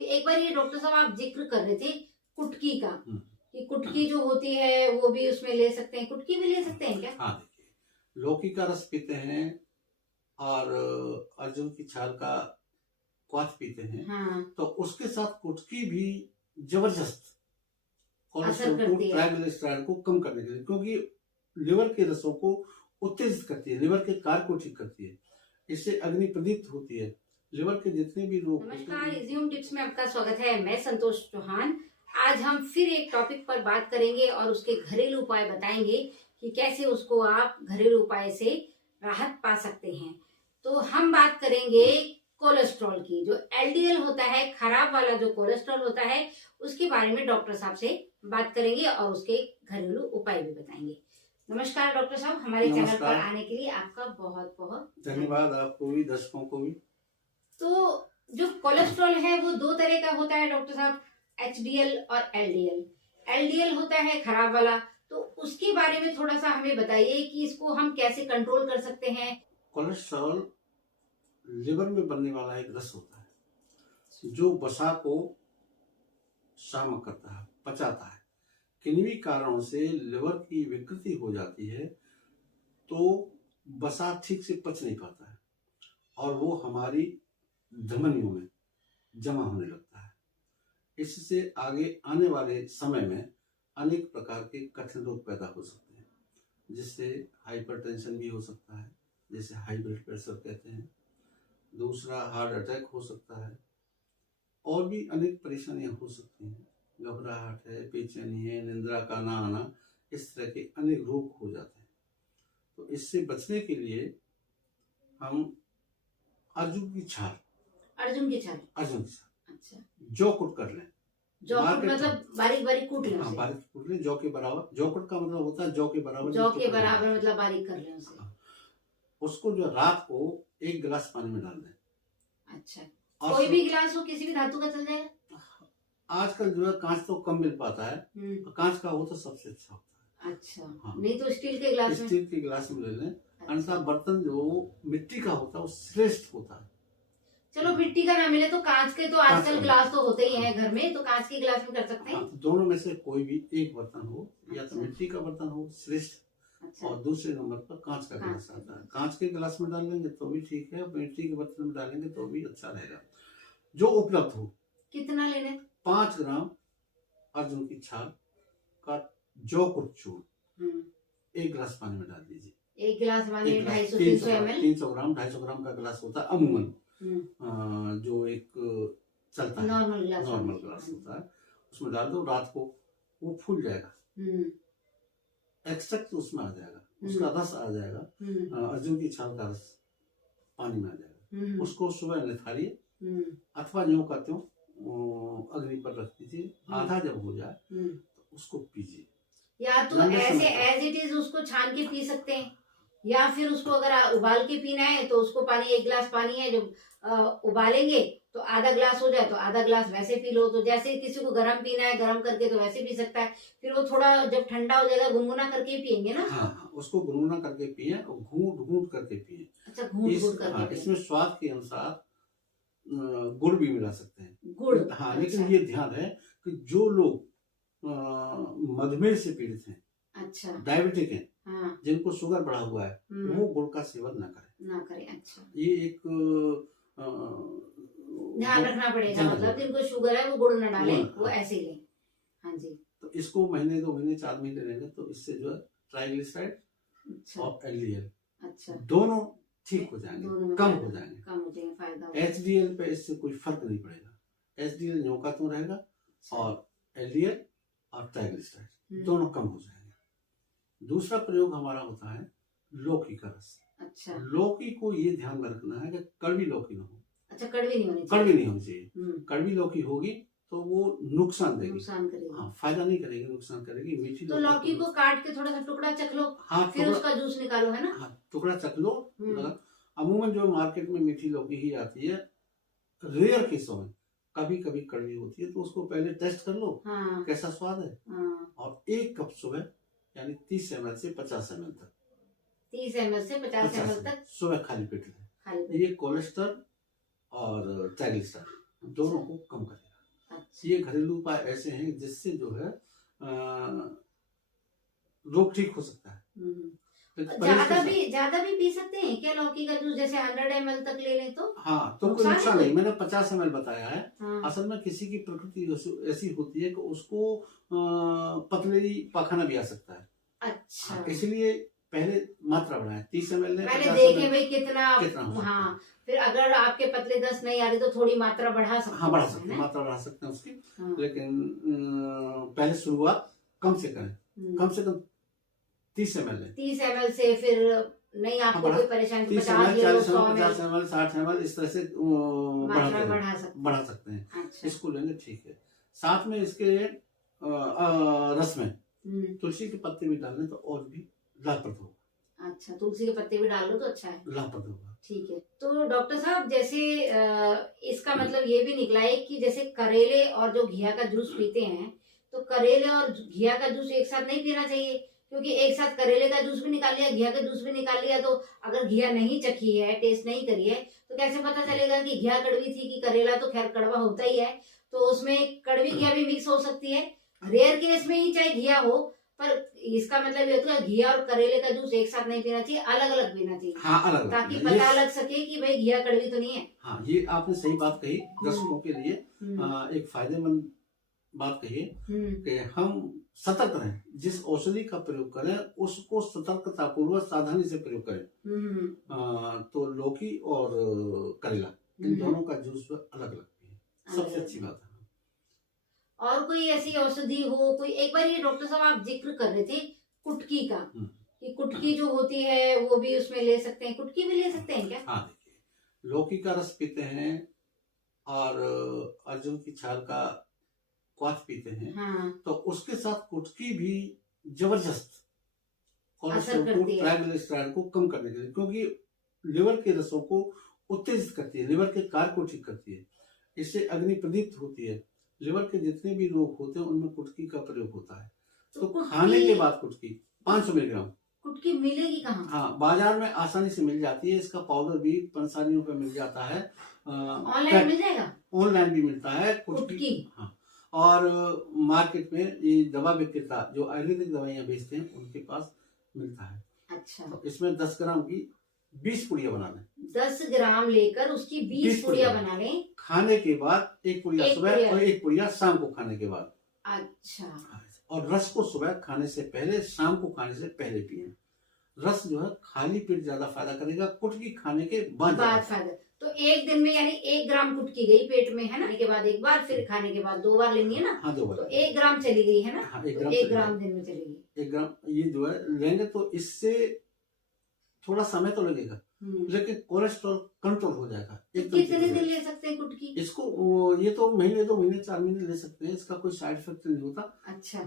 एक बार ये डॉक्टर साहब आप जिक्र कर रहे थे कुटकी का, हम्म, कि कुटकी जो होती है वो भी उसमें ले सकते हैं, कुटकी भी ले सकते हैं क्या? हाँ देखिए, लौकी का रस पीते हैं और अर्जुन की छाल का क्वाथ पीते हैं, हाँ, तो उसके साथ कुटकी भी जबरदस्त असर कोलेस्ट्रॉल को, करती है। ट्राइग्लिसराइड को कम करने के लिए, क्योंकि लिवर के रसों को उत्तेजित करती है, लिवर के कार्य को ठीक करती है, इससे अग्नि प्रदीप्त होती है। लिवर के जितने भी रोग होते नमस्कार, हैं। इज्यूम टिप्स में आपका स्वागत है। मैं संतोष चौहान। आज हम फिर एक टॉपिक पर बात करेंगे और उसके घरेलू उपाय बताएंगे कि कैसे उसको आप घरेलू उपाय से राहत पा सकते हैं। तो हम बात करेंगे कोलेस्ट्रॉल की। जो एलडीएल होता है, खराब वाला जो कोलेस्ट्रॉल होता है, उसके बारे में डॉक्टर साहब से बात करेंगे और उसके घरेलू उपाय भी बताएंगे। नमस्कार डॉक्टर साहब, हमारे चैनल पर आने के लिए आपका बहुत बहुत धन्यवाद। आपको भी, दर्शकों को भी। तो जो कोलेस्ट्रॉल है वो दो तरह का होता है डॉक्टर साहब, एचडीएल और एलडीएल। एलडीएल होता है खराब वाला, तो उसके बारे में थोड़ा सा हमें बताइए कि इसको हम कैसे कंट्रोल कर सकते हैं। कोलेस्ट्रॉल लिवर में बनने वाला एक रस होता है जो वसा को शामक करता है, पचाता है। किन्हीं भी कारणों से लिवर की विकृति हो जाती है तो वसा ठीक से पच नहीं पाता है और वो हमारी धमनियों में जमा होने लगता है। इससे आगे आने वाले समय में अनेक प्रकार के कठिन रोग पैदा हो सकते हैं, जिससे हाइपरटेंशन भी हो सकता है, जैसे हाई ब्लड प्रेशर कहते हैं। दूसरा, हार्ट अटैक हो सकता है और भी अनेक परेशानियां हो सकती हैं। घबराहट है, बेचैनी है, निंद्रा का ना आना, इस तरह के अनेक रोग हो जाते हैं। तो इससे बचने के लिए हम अर्जुन की छाल, अर्जुन की छाल, अर्जुन की छाल अच्छा, जौ कुट कर लें। जौ कुट मतलब बारीक बारीक कूट लें हाँ, उसे। बारीक कूट लें, जौ के बराबर। जौ कुट का मतलब होता है जौ के बराबर। जौ के बराबर मतलब बारीक कर लें उसे। हाँ, उसको जो रात को 1 गिलास पानी में डाल दें। अच्छा, कोई भी गिलास हो, किसी भी धातु का चल जाएगा? आजकल जो है कांच तो कम मिल पाता है, कांच का हो तो सबसे अच्छा होता है। अच्छा, हाँ, नहीं तो स्टील के गिलास में। स्टील के गिलास में ले लें। अच्छा। अन्यथा बर्तन जो मिट्टी का होता है वो श्रेष्ठ होता है। चलो मिट्टी का ना मिले तो कांच के, तो आजकल गिलास तो होते ही हैं घर में, तो कांच के गिलास में कर सकते हैं। हाँ, दोनों में से कोई भी एक बर्तन हो, या तो अच्छा। मिट्टी का बर्तन हो श्रेष्ठ, अच्छा। और दूसरे नंबर पर कांच का गिलास आता है। कांच के गिलास में डाल लेंगे तो भी ठीक है, मिट्टी के बर्तन में डालेंगे तो भी अच्छा रहेगा। जो उपलब्ध हो। कितना लेने? 5 ग्राम अर्जुन की छाल का जौ कुट चूर्ण 1 गिलास पानी में डाल दीजिए। 1 गिलास पानी में 250 300 ml, 300 ग्राम, 250 ग्राम का गिलास होता है अमूमन। जो एक चलता है नॉर्मल गिलास होता है, उसमें डाल दो। रात को वो फूल जाएगा, एक्सट्रैक्ट उसमें आ जाएगा, उसका रस आ जाएगा, अर्जुन की छाल का रस पानी में आ जाएगा। उसको सुबह निथालिए अथवा यूं का त्यों अग्नि पर रख दीजिए। आधा जब हो जाए तो उसको पीजिए। या तो ऐसे एज इट इज उसको छान के पी सकते हैं, या फिर उसको अगर उबाल के पीना है तो उसको पानी, 1 गिलास पानी है जो उबालेंगे तो आधा गिलास हो जाए तो आधा गिलास वैसे पी लो। तो जैसे किसी को गर्म पीना है, गर्म करके तो वैसे पी सकता है। फिर वो थोड़ा जब ठंडा हो जाएगा गुनगुना करके पियेंगे ना। हाँ, उसको गुनगुना करके पिए और घूंट घूंट करके पिए। अच्छा, घूंट घूंट करके पिए। इसमें स्वाद के अनुसार गुड़ भी मिला सकते हैं। गुड़, हाँ, लेकिन ये ध्यान है कि जो लोग मधुमेह से पीड़ित हैं, अच्छा, डायबिटिक हैं, हाँ, जिनको शुगर बढ़ा हुआ है, वो गुड़ का सेवन ना करें। अच्छा, ये एक ध्यान रखना पड़ेगा। मतलब जिनको शुगर है वो गुड़ न डालें, वो ऐसे ही लें। हाँ जी। तो इसको महीने, 2 महीने, 4 महीने लेंगे तो इससे जो है ट्राइग्लिसराइड और एलडीएल, अच्छा, दोनों ठीक हो जाएंगे, कम हो जाएंगे, फायदा। एचडीएल पे इससे कोई फर्क नहीं पड़ेगा। एचडीएल न्योका तो रहेगा और एलडीएल और ट्राइग्लिसराइड दोनों कम हो जाएंगे। दूसरा प्रयोग हमारा होता है लौकी का रस। अच्छा, लौकी को ये ध्यान में रखना है कि कड़वी लौकी ना हो। अच्छा, कड़वी नहीं होनी चाहिए। कड़वी लौकी होगी तो वो नुकसान देगी, हाँ, फायदा नहीं करेगी, नुकसान करेगी। मीठी तो लौकी को काट के थोड़ा सा टुकड़ा चख लो, हाँ, फिर उसका जूस निकालो, है ना। हाँ, टुकड़ा चख लो। अमूमन जो मार्केट में मीठी लौकी ही आती है, रेयर केसों में कभी कभी कड़वी होती है, तो उसको पहले टेस्ट कर लो, हाँ, कैसा स्वाद है। हाँ, और 1 कप सुबह, यानी 30 ml से 50 ml तक, 30 ml से 50 ml तक सुबह खाली पेट लें। ये कोलेस्ट्रॉल और ट्राइग्लिसराइड दोनों को कम करेगा। ये घरेलू उपाय ऐसे हैं जिससे जो है रोग ठीक हो सकता है। लेकिन परहेज के साथ- ज्यादा भी पी सकते हैं क्या लौकी का जूस? जैसे 100 ml तक ले लें तो हाँ, तो कोई नुकसान है नुकसान कोई? नहीं। मैंने 50 ml बताया है। हाँ, असल में किसी की प्रकृति ऐसी होती है कि उसको पतली पाखाना भी आ सकता है। अच्छा। इसलिए पहले मात्रा बढ़ाएं, 30 ml लें, पहले 50 देखें ml भाई कितना। कितना हो सकता है। हाँ, फिर अगर आपके पतले दस्त नहीं आ रही तो थोड़ी मात्रा बढ़ा सकते हाँ, बढ़ा हैं, सकते है हैं, ना? मात्रा बढ़ा सकते हैं उसकी। हाँ, लेकिन पहले शुरुआत कम से करें, कम से कम 30 ml लें। 30 ml से फिर नहीं आपको बढ़ा- कोई परेशानी तो 30 50 ml, ले लो, 40 100 ml, ml 50 ml, 60 ml इस तरह से मात्रा बढ़ाते बढ़ा सकते हैं। अच्छा। इसको लेंगे ठीक है। साथ में इसके रस में तुलसी के पत्ते भी डालें तो और भी लाभप्रद होगा। अच्छा, तुलसी के पत्ते भी डाल लो तो अच्छा है। लाभप्रद होगा। ठीक है। तो डॉक्टर साहब जैसे इसका मतलब ये भी निकला है कि जैसे करेले और जो घिया का जूस पीते हैं, तो करेले और घिया का जूस एक साथ नहीं पीना चाहिए, क्योंकि एक साथ करेले का जूस भी निकाल लिया, घिया का जूस भी निकाल लिया, तो अगर घिया नहीं चखी है, टेस्ट नहीं करी है, तो कैसे पता चलेगा कि घिया कड़वी थी कि करेला तो खैर कड़वा होता ही है, तो उसमें कड़वी घिया भी मिक्स हो सकती है। रेयर केस में ही चाहे घिया हो, पर इसका मतलब ये होता है घिया और करेले का जूस एक साथ नहीं पीना चाहिए, अलग अलग पीना चाहिए। हाँ, अलग अलग ताकि पीना। पता लग सके कि भाई घिया कड़वी तो नहीं है। हाँ, ये आपने सही बात कही। दर्शकों के लिए एक फायदेमंद बात कही कि हम सतर्क रहें, जिस औषधि का प्रयोग करें उसको सतर्कता पूर्वक सावधानी से प्रयोग करें। तो लौकी और करेला इन दोनों का जूस अलग अलग पिए, सबसे अच्छी बात है। और कोई ऐसी औषधि हो कोई? एक बार ये डॉक्टर साहब आप जिक्र कर रहे थे कुटकी का, कि कुटकी जो होती है वो भी उसमें ले सकते हैं, कुटकी भी ले सकते हैं क्या? हाँ, देखिए, लौकी का रस पीते हैं और अर्जुन की छाल का क्वाथ पीते हैं। हाँ, तो उसके साथ कुटकी भी जबरदस्त असर कोलेस्ट्रॉल को, करती है। ट्राइग्लिसराइड को कम करने के लिए, क्योंकि लिवर के रसों को उत्तेजित करती है, लिवर के कार्य को ठीक करती है, इससे अग्नि प्रदीप्त होती है। लिवर के जितने भी रोग होते हैं उनमें कुटकी का प्रयोग होता है। तो खाने के बाद कुटकी 500 मिलीग्राम। कुटकी मिलेगी कहाँ? हाँ, बाजार में आसानी से मिल जाती है। इसका पाउडर भी पंसारियों पे मिल जाता है। ऑनलाइन मिल जाएगा? ऑनलाइन भी मिलता है कुटकी। हाँ, और मार्केट में ये दवा विक्रेता जो आयुर्वेदिक दवाइयाँ बेचते हैं उनके पास मिलता है। अच्छा, तो इसमें 10 ग्राम की 20 पुड़िया बना लें। 10 ग्राम लेकर उसकी 20 पुड़िया बना लें। खाने के बाद एक पुड़िया सुबह और एक पुड़िया शाम को खाने के बाद। अच्छा। और रस को सुबह खाने से पहले, शाम को खाने से पहले पिए। रस जो है खाली पेट ज्यादा फायदा करेगा, कुटकी खाने के बाद फायदा। तो एक दिन में यानी 1 ग्राम कुटकी गई पेट में, है ना? खाने के बाद एक बार, फिर खाने के बाद 2 बार लेनी है ना? हाँ, 2 बार। तो 1 ग्राम चली गई है ना? हाँ, तो 1 ग्राम दिन में चलेगी। 1 ग्राम ये जो है लेंगे तो इससे थोड़ा समय तो लगेगा, लेकिन कोलेस्ट्रॉल कंट्रोल हो जाएगा। कितने दिन ले सकते हैं कुटकी? इसको ये तो महीने, 2 महीने, 4 महीने ले सकते हैं। इसका कोई साइड इफेक्ट नहीं होता। अच्छा।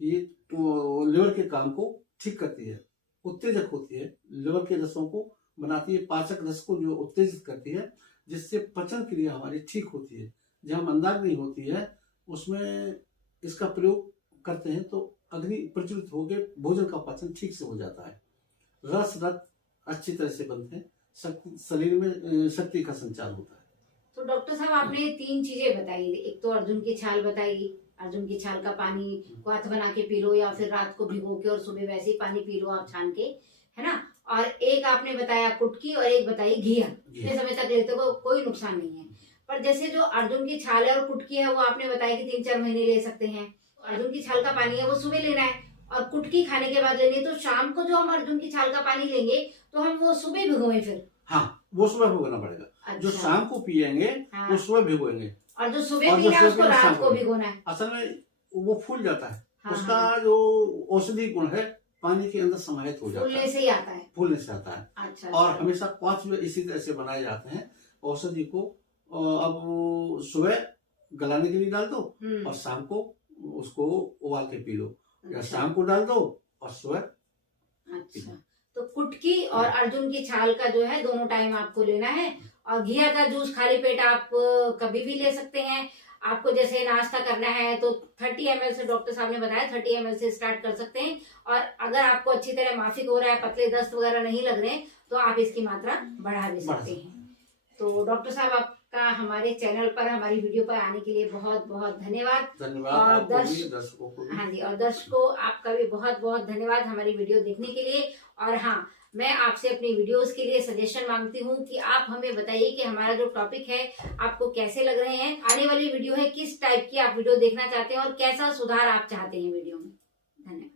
ये लिवर के काम को ठीक करती है, उत्तेजक होती है, लिवर के रसों को बनाती है, पाचक रस को जो उत्तेजित करती है, जिससे पाचन क्रिया हमारी ठीक होती है। जहाँ मंदाग्नि होती है उसमें इसका प्रयोग करते हैं तो अग्नि प्रज्वलित होकर भोजन का पाचन ठीक से हो जाता है, रस रक्त अच्छी तरह से बनते हैं, शरीर में शक्ति का संचार होता है। तो डॉक्टर साहब आपने 3 चीजें बताई, एक तो अर्जुन की छाल बताई, अर्जुन की छाल का पानी क्वाथ बना के पी लो, या फिर रात को भिगो के और सुबह वैसे ही पानी पी लो आप छान के, है ना? और एक आपने बताया कुटकी और एक बताई घिया। इतने समय तक लेते को कोई नुकसान नहीं है। पर जैसे जो अर्जुन की छाल है और कुटकी है वो आपने बताया कि 3-4 महीने ले सकते हैं। अर्जुन की छाल का पानी है वो सुबह लेना है और कुटकी खाने के बाद लेनी है। तो शाम को जो हम अर्जुन की छाल का पानी लेंगे तो हम वो सुबह भिगोएं फिर? हाँ, वो सुबह भिगोना पड़ेगा। अच्छा। जो शाम को पिएंगे वो सुबह भिगोएंगे, और जो सुबह पीना है उसको रात को भिगोना है। असल में वो फूल जाता है। हाँ, उसका जो औषधि गुण है पानी के अंदर समाहित हो जाता है, फूलने से ही आता है। फूलने से आता है। अच्छा। और हमेशा क्वाथ में इसी तरह से बनाए जाते हैं औषधि को। अब सुबह गलाने के लिए डाल दो और शाम को उसको उबाल के पी लो, या शाम को डाल दो और सुबह। अच्छा, तो कुटकी और अर्जुन की छाल का जो है दोनों टाइम आपको लेना है। और घिया का जूस खाली पेट आप कभी भी ले सकते हैं। आपको जैसे नाश्ता करना है तो 30 ml से, डॉक्टर साहब ने बताया 30 ml से स्टार्ट कर सकते हैं। और अगर आपको अच्छी तरह माफिक हो रहा है, पतले दस्त वगैरह नहीं लग रहे, तो आप इसकी मात्रा बढ़ा भी सकते हैं। तो डॉक्टर साहब आप आपका हमारे चैनल पर हमारी वीडियो पर आने के लिए बहुत बहुत धन्यवाद। धन्यवाद और आपको भी, दर्शकों को भी। हाँ जी, और दर्शकों आपका भी बहुत बहुत धन्यवाद हमारी वीडियो देखने के लिए। और हाँ, मैं आपसे अपनी वीडियोस के लिए सजेशन मांगती हूँ कि आप हमें बताइए कि हमारा जो टॉपिक है आपको कैसे लग रहे हैं, आने वाली वीडियो है किस टाइप की आप वीडियो देखना चाहते हैं और कैसा सुधार आप चाहते हैं वीडियो में। धन्यवाद।